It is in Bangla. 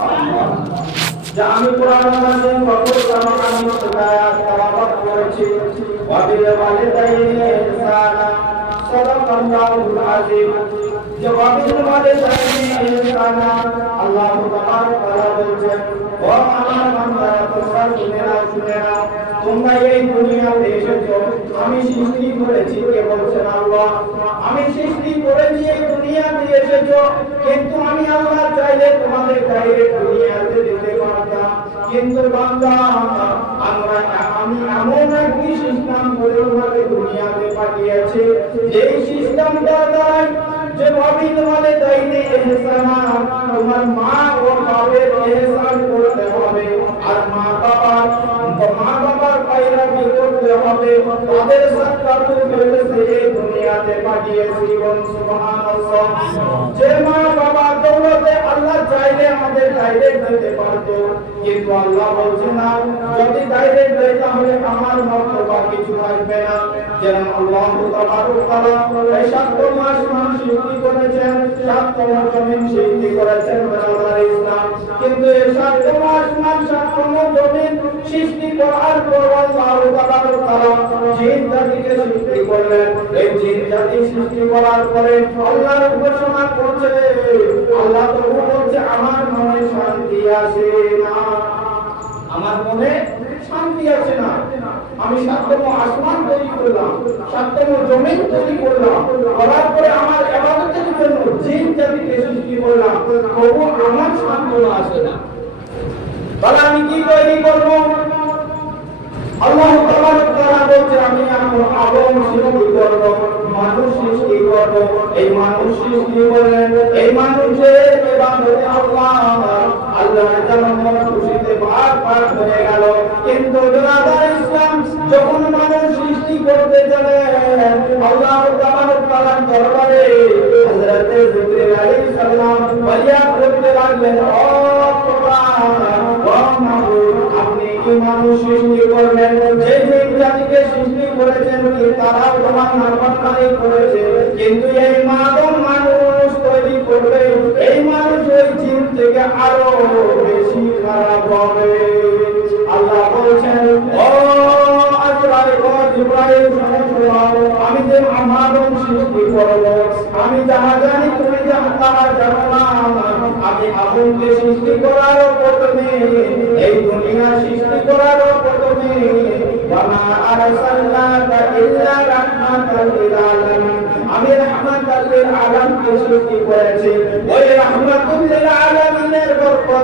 যা আমি কোরআনের মাঝে কত আমি আয়াত তেলাওয়াত করেছি ওয়া বিল ওয়ালিদাইনি ইহসানা সাদাকাল্লাহুল আযীম। যে ওয়া বিল ওয়ালিদাইনি ইহসানা আল্লাহ তাবারক ওয়া তাআলা বলেন, ও আমার বান্দারা তোমরা শুনে নাও তোমরা এই দুনিয়াতে এসেছো আমি সৃষ্টি করেছি। কে বলছেন? আল্লাহ। আমি সৃষ্টি করেছি, এই দুনিয়াতে এসেছো, কিন্তু আমি আল্লাহ চাইলে তোমাদের ডাইরেক্ট দুনিয়াতে দিতে পারতাম, কিন্তু বান্দা আমি এমন একটি সিস্টেম করে তোমাকে দুনিয়াতে পাঠিয়েছি যেই সিস্টেমটা দ্বারা যে ওয়াবিল ওয়ালিদাইনি ইহসানা তোমার মা ও বাবার ইহসান করতে হবে, আর মা বাবার পায়রাবি করতে হবে, তাদের সাথে ফেলেছে এই দুনিয়াতে পাঠিয়েছি। সুবহানাল্লাহ। যে মা বাবা দৌলতে আল্লাহ চাইলে আমাদের ডাইরেক্ট দিতে পারতো, কিন্তু আল্লাহ বলছে না, যদি ডাইরেক্ট দেয় তাহলে আমার মর্তবা কিছু থাকবে না। যেন আল্লাহ তাবারক ওয়া তাআলা এই ৭ মাস সৃষ্টি করেছেন, ৭তম জমিন সৃষ্টি করেছেন বানার ইসলাম, কিন্তু এই ৭ মাস ৭তম জমিন সৃষ্টি করার পর আল্লাহ তাবারক ওয়া তাআলা জিন জাতিকে সৃষ্টি করলেন। এই জিন জাতি সৃষ্টি করার পরে আল্লাহর ঘোষণা করছে, আল্লাহ তো বলছে আমার মনে শান্তি আসে না, আমার মনে শান্তি আছে না। আমি ৭তম আসমান তৈরি করলাম, ৭তম জমিন তৈরি করলাম, করার পরে আমার ইবাদতের জন্য জিন জাতিকে সৃষ্টি করলাম, তবু আমার শান্তি আসে না। তাহলে আমি কি তৈরি করব? আল্লাহ তাবারক ওয়া তাআলা বলছে আমি আদম সৃষ্টি করব, মানুষ সৃষ্টি করব। এই মানুষ সৃষ্টি করলেন, এই মানুষের ইবাদতে আল্লাহর জন্য খুশিতে পার হয়ে গেল। কিন্তু জনাদার ইসলাম যখন মানুষ সৃষ্টি করতে গেলেন আল্লাহ তাবারক ওয়া তাআলার দরবারে হযরত জিবরিল আলাইহিস সালাম ফরিয়াদ করতে লাগলেন, ও কোরআন, ও মাহবুব, আপনি কি মানুষ সৃষ্টি করবেন? যে জাতিকে সৃষ্টি করেছেন কি তারাও তোমার নাফরমানি করেছে, কিন্তু এই মানব মানুষ তৈরি করবে, এই মানুষ ওই জিন থেকে আরো বেশি খারাপ হবে। আল্লাহ বলছেন, ও আজরাইল, ও জিবরাইল, আমি যে মানব সৃষ্টি করব, আমি যাহা জানি তুমি তাহা জানো না। আমি আগুনকে সৃষ্টি করার প্রথমে, এই দুনিয়া সৃষ্টি করার প্রথমে ওয়ামা আরসালনাকা ইল্লা রাহমাতাল লিল আলামিন, আমি রাহমাতাল লিল আলামিনকে সৃষ্টি করেছি। ওই রাহমাতুল লিল আলামিনের বরকতে